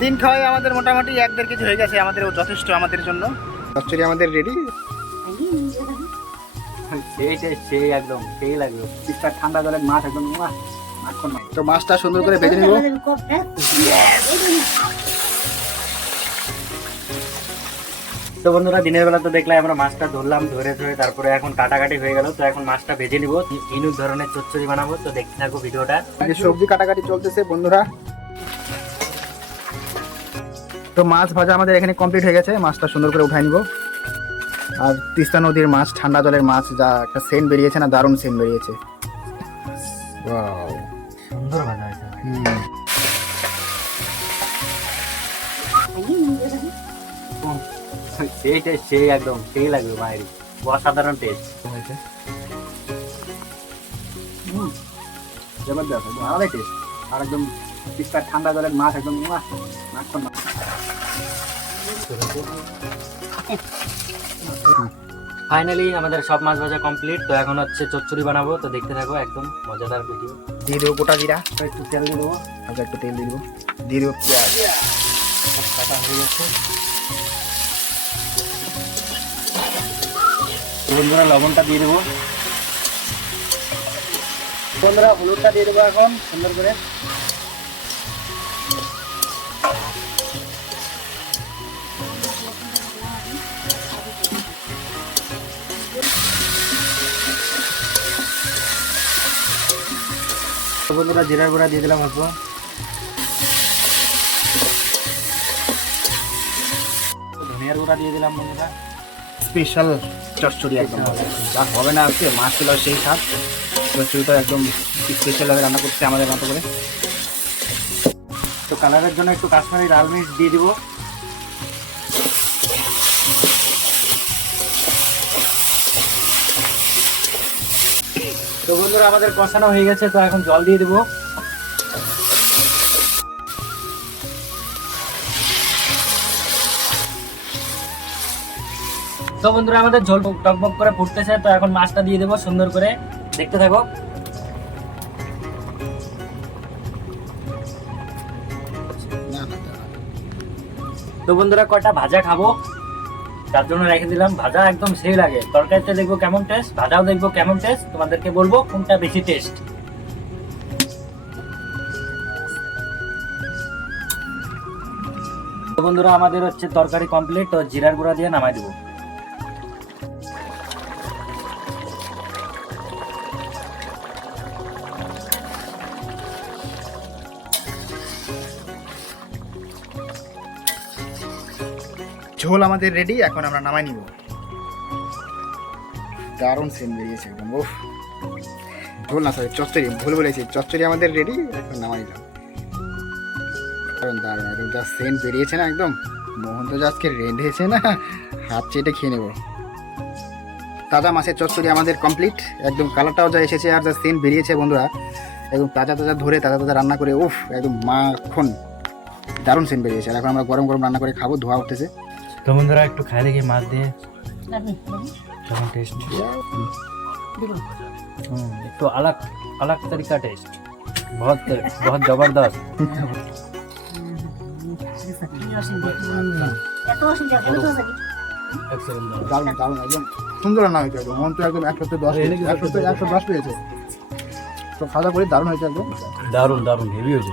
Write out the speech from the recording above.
দিন খাওয়াই আমাদের মোটামুটি 1-1.5 কেজি হয়ে গেছে, আমাদের যথেষ্ট আমাদের জন্য। চচ্চড়ি আমাদের রেডি। সেই একদম সেই লাগলো, শীতকাল ঠান্ডা জলের মাছ একদম মাখন। তো মাছটা সুন্দর করে ভেজে নিব। তো বন্ধুরা, দিনের বেলা তো দেখলাম আমরা মাছটা ধরলাম, ধরে তারপরে এখন কাটাকাটি হয়ে গেল। তো এখন মাছটা ভেজে নিব, ইনুক ধরনের চচ্চড়ি বানাবো। তো দেখতে থাকো ভিডিওটা। সবজি কাটাকাটি চলতেছে বন্ধুরা। তো মাছ ভাজা আমাদের এখানে কমপ্লিট হয়ে গেছে, মাছটা সুন্দর করে উঠাই নিব। আর তিস্তা নদীর মাছ, ঠান্ডা জলের মাছ, যা একটা সেন্ট বেরিয়েছে না, দারুণ সেন্ট বেরিয়েছে। সুন্দর ভাজা হয়েছে। সেই একদম সেই লাগলো মায়ের, অসাধারণ টেস্ট হয়েছে। জবরদস্ত, আলাদাই টেস্ট। আর একদম শীতকাল ঠান্ডা জলের মাছ একদম মাখন। ফাইনালি আমাদের সব মাছ ভাজা কমপ্লিট। তো এখন হচ্ছে চচ্চড়ি বানাবো। তো দেখতে থাকো, একদম মজাদার ভিডিও। দিয়ে দেবো গোটা জিরা, একটু তেল দিয়ে দেবো, হালকা একটু তেল দিয়ে দেবো, দিয়ে দেবো পেঁয়াজ। কাটা হয়ে গেছে। বন্ধুরা লবণটা দিয়ে দেবো, বন্ধুরা হলুদটা দিয়ে দেবো এখন সুন্দর করে। বন্ধুরা জিরার গুঁড়া দিয়ে দিলাম অল্প, ধনিয়ার গুঁড়া দিয়ে দিলাম বন্ধুরা। স্পেশাল চচ্চড়ি একদম যা হবে না আজকে, মাছ ছিল সেই স্বাদ। চচ্চড়িটা একদম স্পেশালভাবে রান্না করতে আমাদের মতো করে। তো কালারের জন্য একটু কাশ্মীরি লাল মির্চ দিয়ে দিব। তো বন্ধুরা আমাদের কষানো হয়ে গেছে। তো এখন জল দিয়ে দিব। তো বন্ধুরা আমাদের ঝোল টকবক করে ফুটতেছে। তো এখন মাছটা দিয়ে দেবো সুন্দর করে, দেখতে থাকো। তো বন্ধুরা কয়টা ভাজা খাবো তার জন্য রেখে দিলাম। ভাজা একদম সেই লাগে, তরকারিতে দেখবো কেমন টেস্ট, ভাজাও দেখবো কেমন টেস্ট, তোমাদেরকে বলবো কোনটা বেশি টেস্ট। তো বন্ধুরা আমাদের হচ্ছে তরকারি কমপ্লিট। তো জিরার গুঁড়া দিয়ে নামাই দেবো। ঝোল আমাদের রেডি, এখন আমরা নামাই নিব। দারুণ সেন্ট বেরিয়েছে একদম। ওফ, ঝোল না সরি চচ্চড়ি, ভুল বলেছি, চচ্চড়ি আমাদের রেডি, এখন নামাই নিলাম। দারুণ দারুণ একদম, যা সেন্ট বেরিয়েছে না একদম। মোহন তো যা আজকে রেঁধেছে না, হাত চেটে খেয়ে নেব। তাজা মাছের চচ্চড়ি আমাদের কমপ্লিট, একদম কালারটাও যা এসেছে আর যা সেন্ট বেরিয়েছে বন্ধুরা, একদম তাজা তাজা ধরে তাজা তাজা রান্না করে, উফ একদম মাখন, দারুণ সেন্ট বেরিয়েছে। আর এখন আমরা গরম গরম রান্না করে খাবো, ধোয়া উঠতেছে। তো বন্ধুরা একটু খাই দেখি মাছ দিয়ে কেমন টেস্ট। একটু अलग अलग तरीका टेस्ट, बहुत बहुत जबरदस्त। দারুণ দারুণ একদম সুন্দর রান্না হয়েছে একদম। মন তো একদম 110 পেয়েছে। তো খাওয়া করে দারুণ হয়েছে একদম, দারুণ দারুণ হেভি হয়েছে।